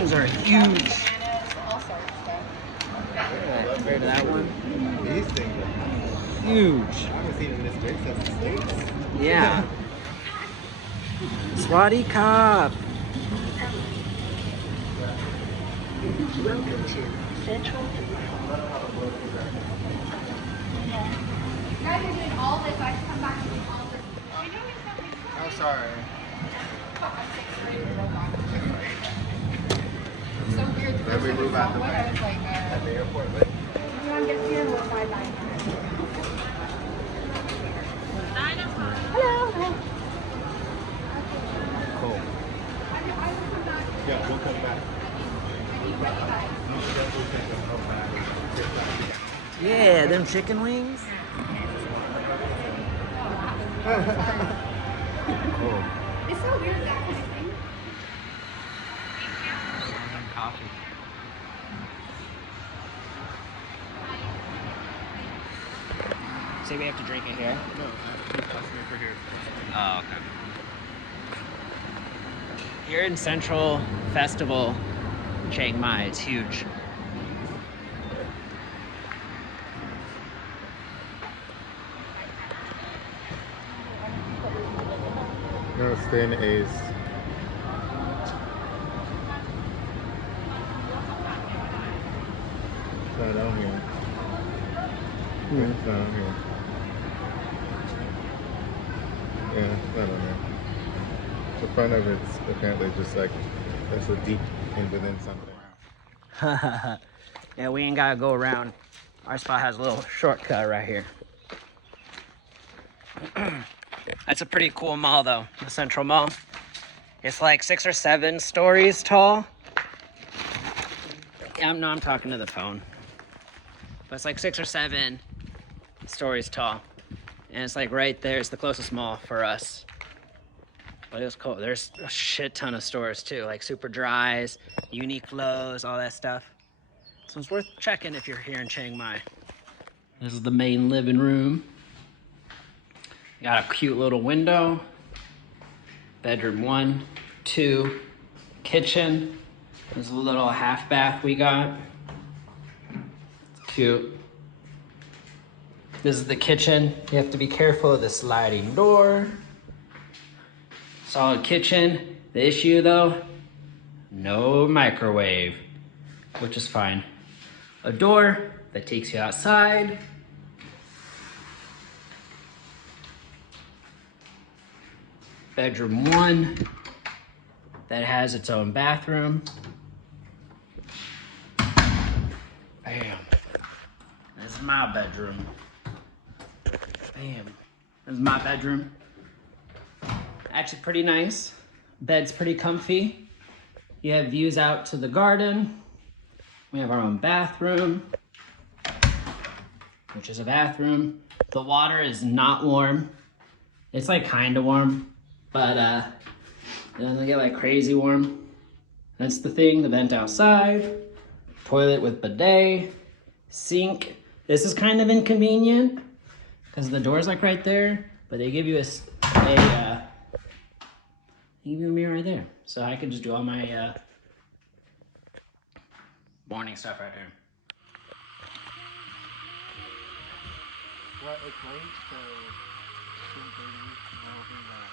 things are huge. Compared to that one. These things are Huge. I haven't seen them this big since the States. Yeah. Swati Cop. Welcome to Central. Guys are doing all this. I should come back and do all this. I'm sorry. It's so weird. The Then we move out the way. I was like, At the airport, but I'm getting here with my line. Cool. yeah, we'll come back. Yeah, them chicken wings. Cool. It's so weird that kind of thing. Coffee. Say we have to drink it here? No, I'm asking for here. Oh, okay. Here in Central Festival, Chiang Mai, it's huge. No, stay in the A's. It's not on here. It's not on here. Yeah, it's not on there. The front of it's apparently just like it's a deep in within something. Yeah, we ain't gotta go around. Our spot has a little shortcut right here. That's a pretty cool mall though, the Central Mall. It's like 6 or 7 stories tall. Yeah, I'm talking to the phone. But it's like 6 or 7 stories tall. And it's like right there, it's the closest mall for us. But it was cool. There's a shit ton of stores too, like Super Dries, Uniqlo's, all that stuff. So it's worth checking if you're here in Chiang Mai. This is the main living room. Got a cute little window. Bedroom 1, 2, kitchen. There's a little half bath we got. It's cute. This is the kitchen. You have to be careful of the sliding door. Solid kitchen. The issue though, no microwave, which is fine. A door that takes you outside. Bedroom 1 that has its own bathroom. Bam. This is my bedroom. Bam. This is my bedroom. Actually pretty nice. Bed's pretty comfy. You have views out to the garden. We have our own bathroom, which is a bathroom. The water is not warm. It's like kind of warm, but it doesn't get like crazy warm. That's the thing, the vent outside, toilet with bidet, sink. This is kind of inconvenient because the door's like right there, but they give you a mirror right there. So I can just do all my morning stuff right here. Well, it's late, so 10:30. I'm hoping that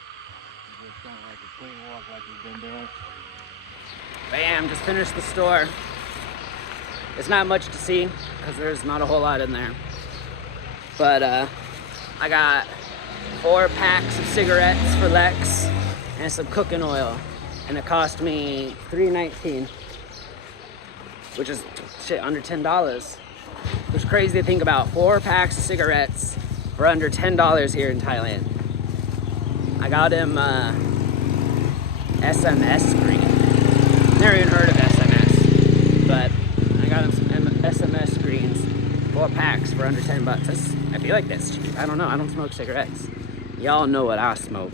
it's kind of like a clean walk like we've been doing. Bam, just finished the store. It's not much to see because there's not a whole lot in there. But I got 4 packs of cigarettes for Lex and some cooking oil. And it cost me $3.19, which is shit under $10. Which is crazy to think about. 4 packs of cigarettes for under $10 here in Thailand. I got him SMS screen. Never even heard of SMS, but I got him some SMS screens, 4 packs for under $10. I feel like that's cheap. I don't know. I don't smoke cigarettes. Y'all know what I smoke.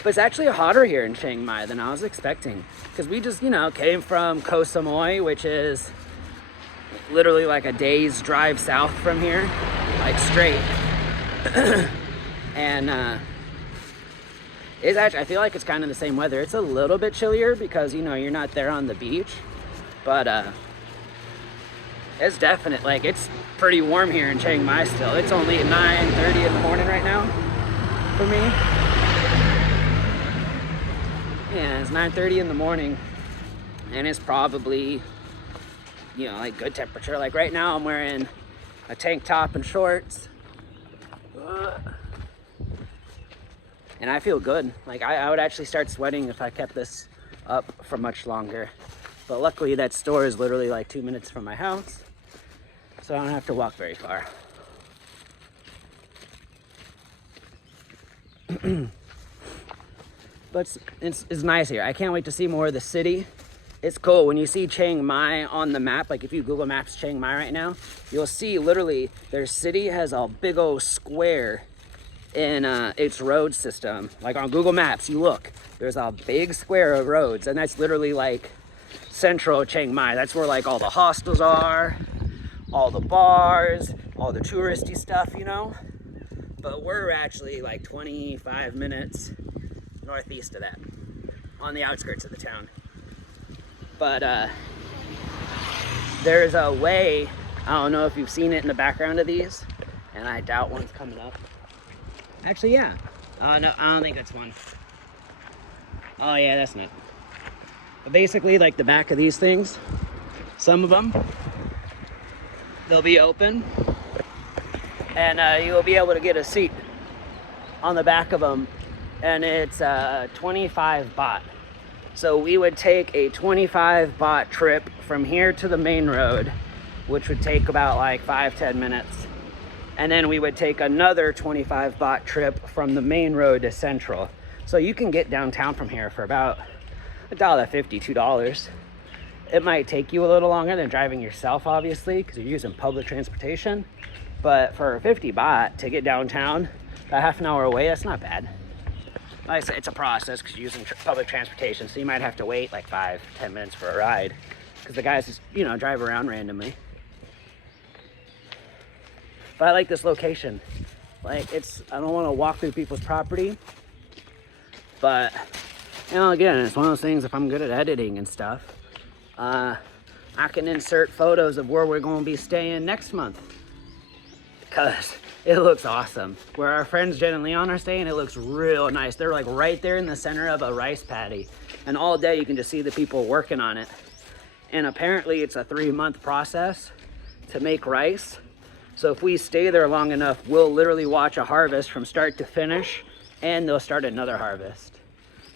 But it's actually hotter here in Chiang Mai than I was expecting. Because we just, came from Koh Samui, which is literally like a day's drive south from here, like straight. And It's actually, I feel like it's kind of the same weather. It's a little bit chillier because, you know, you're not there on the beach. But it's definite, like, it's pretty warm here in Chiang Mai still. It's only 9:30 in the morning right now for me. Yeah, it's 9:30 in the morning. And it's probably, you know, like good temperature. Like right now I'm wearing a tank top and shorts. And I feel good. Like I would actually start sweating if I kept this up for much longer. But luckily that store is literally like 2 minutes from my house, so I don't have to walk very far. But it's nice here. I can't wait to see more of the city. It's cool when you see Chiang Mai on the map. Like if you Google Maps Chiang Mai right now, you'll see literally their city has a big old square in its road system. Like on Google Maps, you look, there's a big square of roads, and that's literally like central Chiang Mai. That's where like all the hostels are, all the bars, all the touristy stuff, you know. But we're actually like 25 minutes northeast of that, on the outskirts of the town. But there's a way, I don't know if you've seen it in the background of these, and I doubt one's coming up. Actually, yeah. No, I don't think that's one. Oh yeah, that's not. But basically, like the back of these things, some of them, they'll be open, and you'll be able to get a seat on the back of them, and it's 25 baht. So we would take a 25 baht trip from here to the main road, which would take about like 5-10 minutes. And then we would take another 25 baht trip from the main road to Central. So you can get downtown from here for about $1.50, $2. It might take you a little longer than driving yourself, obviously, because you're using public transportation. But for 50 baht to get downtown, about half an hour away, that's not bad. Like I said, it's a process because you're using public transportation, so you might have to wait like 5-10 minutes for a ride because the guys just, you know, drive around randomly. But I like this location. Like I don't want to walk through people's property, but you know, again, it's one of those things. If I'm good at editing and stuff, I can insert photos of where we're going to be staying next month because it looks awesome. Where our friends Jen and Leon are staying, it looks real nice. They're like right there in the center of a rice paddy, and all day you can just see the people working on it. And apparently it's a 3-month process to make rice. So if we stay there long enough, we'll literally watch a harvest from start to finish, and they'll start another harvest.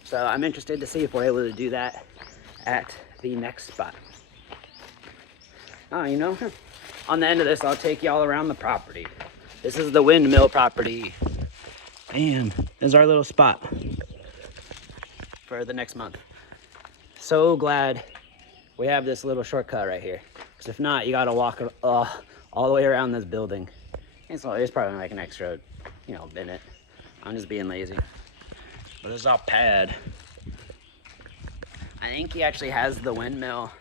So I'm interested to see if we're able to do that at the next spot. Oh, you know, on the end of this, I'll take you all around the property. This is the windmill property. And there's our little spot for the next month. So glad we have this little shortcut right here. Because if not, you gotta walk all the way around this building. And so it's probably like an extra, you know, minute. I'm just being lazy. But this is our pad. I think he actually has the windmill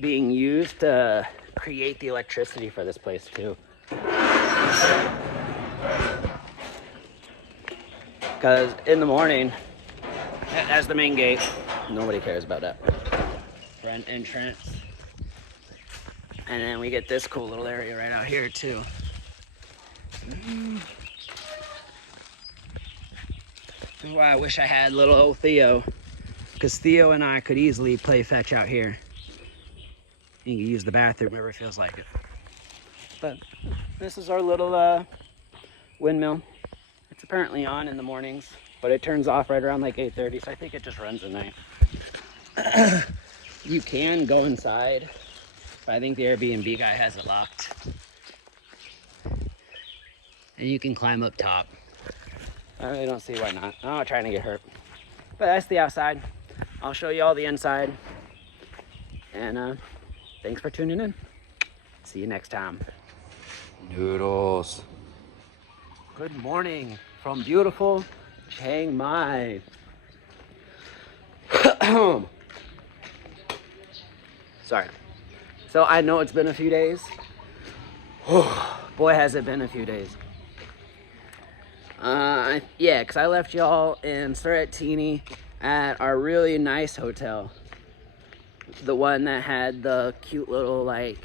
being used to create the electricity for this place too. Because in the morning, that's the main gate. Nobody cares about that. Front entrance. And then we get this cool little area right out here too. This is why I wish I had little old Theo. Because Theo and I could easily play fetch out here. You can use the bathroom whenever it feels like it. But this is our little windmill. It's apparently on in the mornings, but it turns off right around like 8:30, so I think it just runs at night. You can go inside, but I think the Airbnb guy has it locked. And you can climb up top. I really don't see why not. I'm not trying to get hurt. But that's the outside. I'll show you all the inside. And thanks for tuning in. See you next time. Noodles. Good morning from beautiful Chiang Mai. Sorry. So I know it's been a few days. Boy, has it been a few days. Yeah, because I left y'all in Surat at our really nice hotel. The one that had the cute little, like,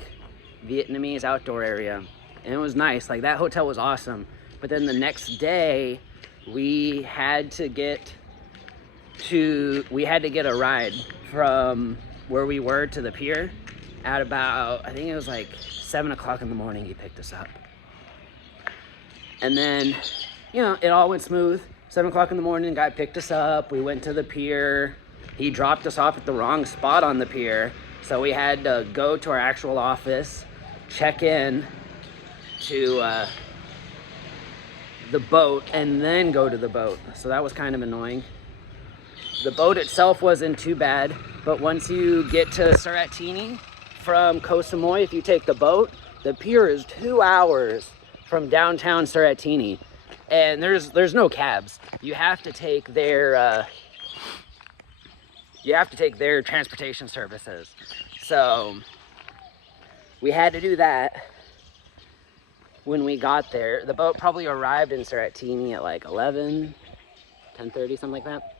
Vietnamese outdoor area. And it was nice. Like, that hotel was awesome. But then the next day, we had to get a ride from where we were to the pier at about, I think it was like 7 o'clock in the morning. He picked us up. And then, you know, it all went smooth. 7 o'clock in the morning, the guy picked us up. We went to the pier. He dropped us off at the wrong spot on the pier. So we had to go to our actual office, check in to the boat, and then go to the boat. So that was kind of annoying. The boat itself wasn't too bad, but once you get to Surat from Koh Samui, if you take the boat, the pier is 2 hours from downtown Surat, and there's no cabs. You have to take their transportation services. So we had to do that when we got there. The boat probably arrived in Surat at like 10:30, something like that.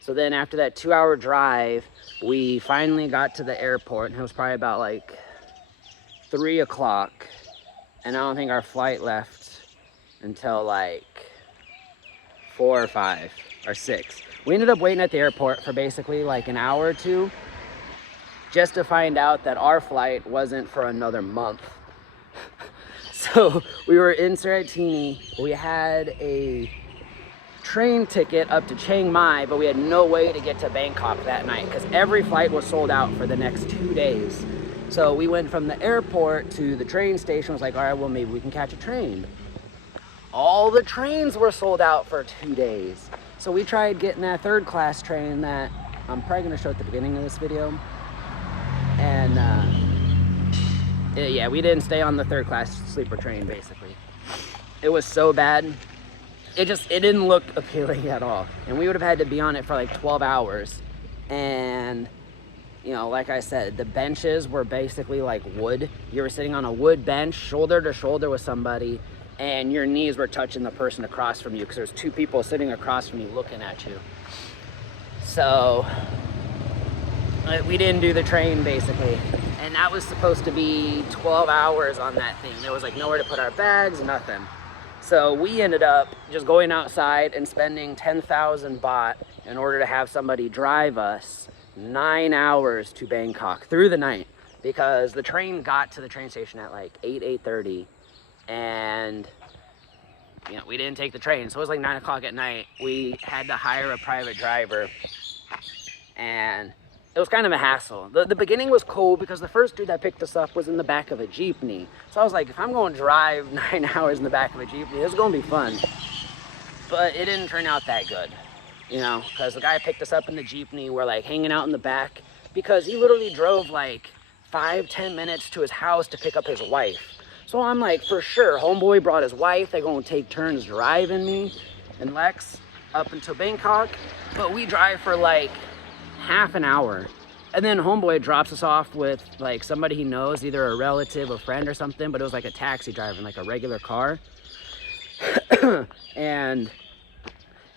So then after that 2 hour drive, we finally got to the airport, and it was probably about like 3 o'clock. And I don't think our flight left until like 4 or 5 or 6. We ended up waiting at the airport for basically like an hour or two just to find out that our flight wasn't for another month. So we were in Surat. We had a train ticket up to Chiang Mai, but we had no way to get to Bangkok that night because every flight was sold out for the next 2 days. So we went from the airport to the train station. Was like, all right, well, maybe we can catch a train. All the trains were sold out for 2 days. So we tried getting that third class train that I'm probably gonna show at the beginning of this video. And yeah, we didn't stay on the third class sleeper train, basically. It was so bad. It didn't look appealing at all. And we would have had to be on it for like 12 hours. And, you know, like I said, the benches were basically like wood. You were sitting on a wood bench, shoulder to shoulder with somebody, and your knees were touching the person across from you because there's 2 people sitting across from you looking at you. So we didn't do the train, basically. And that was supposed to be 12 hours on that thing. There was like nowhere to put our bags, nothing. So we ended up just going outside and spending 10,000 baht in order to have somebody drive us 9 hours to Bangkok through the night, because the train got to the train station at like 8:30, and you know, we didn't take the train. So it was like 9 o'clock at night. We had to hire a private driver, and it was kind of a hassle. The beginning was cool because the first dude that picked us up was in the back of a jeepney. So I was like, if I'm going to drive 9 hours in the back of a jeepney, it's going to be fun. But it didn't turn out that good, you know, because the guy picked us up in the jeepney. We're like hanging out in the back because he literally drove like 5-10 minutes to his house to pick up his wife. So I'm like, for sure, homeboy brought his wife. They're going to take turns driving me and Lex up until Bangkok. But we drive for like half an hour, and then homeboy drops us off with like somebody he knows, either a relative, a friend or something, but it was like a taxi driver in like a regular car. and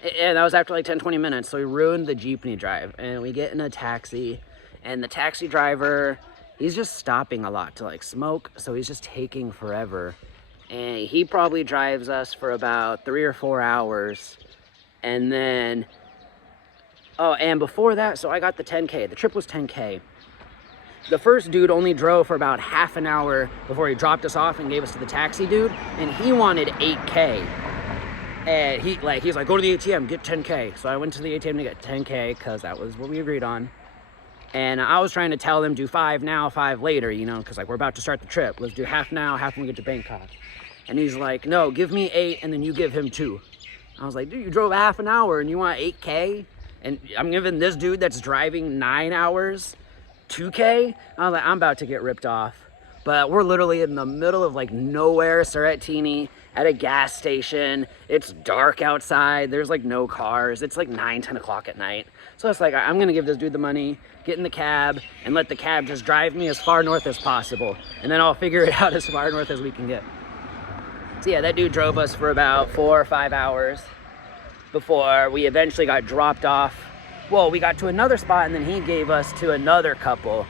that was after like 10-20 minutes, so we ruined the jeepney drive, and we get in a taxi, and the taxi driver, he's just stopping a lot to like smoke, so he's just taking forever, and he probably drives us for about 3 or 4 hours. And then and before that, so I got the 10K. The trip was 10K. The first dude only drove for about half an hour before he dropped us off and gave us to the taxi dude, and he wanted 8K. And he's like, go to the ATM, get 10K. So I went to the ATM to get 10K because that was what we agreed on. And I was trying to tell them, do 5 now, 5 later, you know, because like we're about to start the trip. Let's do half now, half when we get to Bangkok. And he's like, no, give me 8 and then you give him 2. I was like, dude, you drove half an hour and you want 8K? And I'm giving this dude that's driving 9 hours 2K? I was like, I'm about to get ripped off. But we're literally in the middle of like nowhere, Surat, at a gas station. It's dark outside. There's like no cars. It's like 9-10 o'clock at night. So it's like, I'm gonna give this dude the money, get in the cab, and let the cab just drive me as far north as possible. And then I'll figure it out as far north as we can get. So yeah, that dude drove us for about 4 or 5 hours before we eventually got dropped off. Well, we got to another spot and then he gave us to another couple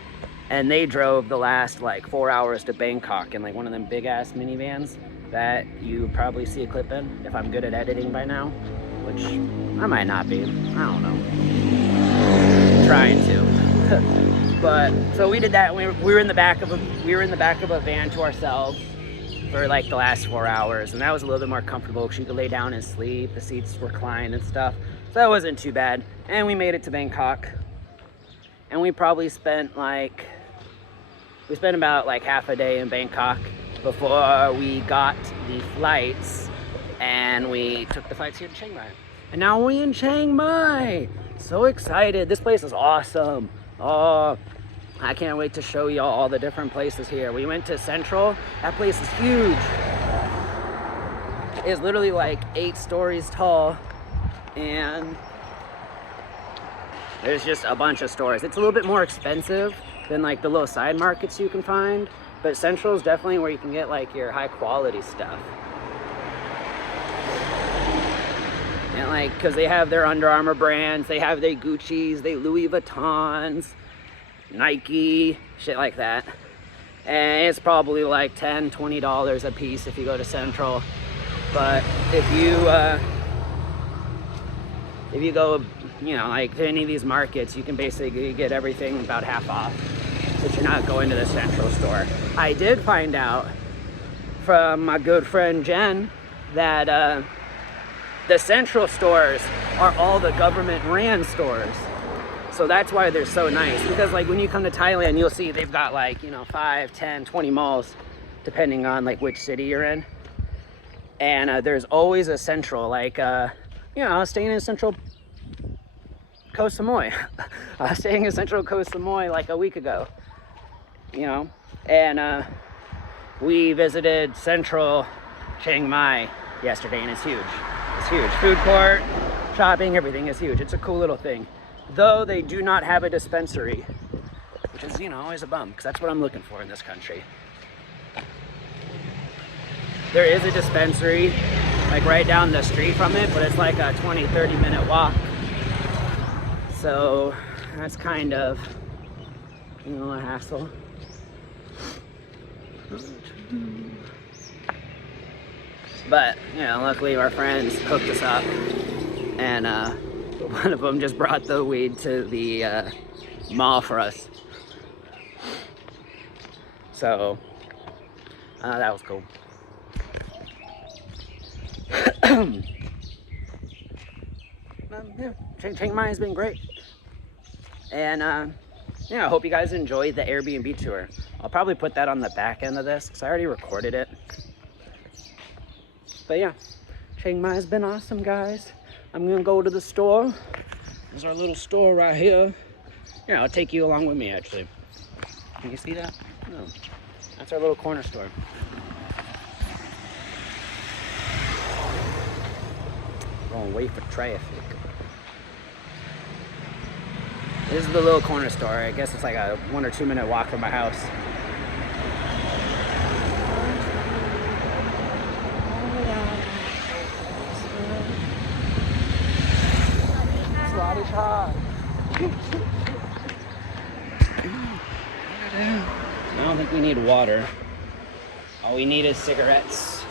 and they drove the last like 4 hours to Bangkok in like one of them big ass minivans that you probably see a clip in if I'm good at editing by now, which I might not be. I don't know. Trying to. But so we did that. We were in the back of a van to ourselves for like the last 4 hours, and that was a little bit more comfortable because you could lay down and sleep. The seats recline and stuff, so that wasn't too bad. And we made it to Bangkok, and we probably spent about like half a day in Bangkok before we got the flights, and we took the flights here to Chiang Mai. And now we're in Chiang Mai. So excited. This place is awesome. Oh, I can't wait to show y'all all the different places here. We went to Central. That place is huge. It's literally like 8 stories tall, and there's just a bunch of stores. It's a little bit more expensive than like the little side markets you can find, but Central is definitely where you can get like your high quality stuff. And like, because they have their Under Armour brands, they have their Gucci's, they Louis Vuittons, Nike, shit like that. And it's probably like $10, $20 a piece if you go to Central. But if you go, you know, like to any of these markets, you can basically get everything about half off, since you're not going to the Central store. I did find out from my good friend Jen that the Central stores are all the government ran stores. So that's why they're so nice, because like when you come to Thailand, you'll see they've got like, you know, 5, 10, 20 malls, depending on like which city you're in. And there's always a Central, like, you know, I was staying in Central Koh Samui. I was staying in Central Koh Samui like a week ago, you know, and we visited Central Chiang Mai yesterday, and it's huge. It's huge. Food court, shopping, everything is huge. It's a cool little thing. Though they do not have a dispensary, which is, you know, always a bum, because that's what I'm looking for in this country. There is a dispensary, like right down the street from it, but it's like a 20, 30 minute walk. So that's kind of, you know, a hassle. But, you know, luckily our friends hooked us up, and one of them just brought the weed to the mall for us. So that was cool. Yeah, Chiang Mai has been great. And yeah, I hope you guys enjoyed the Airbnb tour. I'll probably put that on the back end of this because I already recorded it. But yeah, Chiang Mai has been awesome, guys. I'm gonna go to the store. There's our little store right here. Yeah, I'll take you along with me, actually. Can you see that? No. That's our little corner store. Going wait for traffic. This is the little corner store. I guess it's like a 1 or 2 minute walk from my house. I don't think we need water. All we need is cigarettes.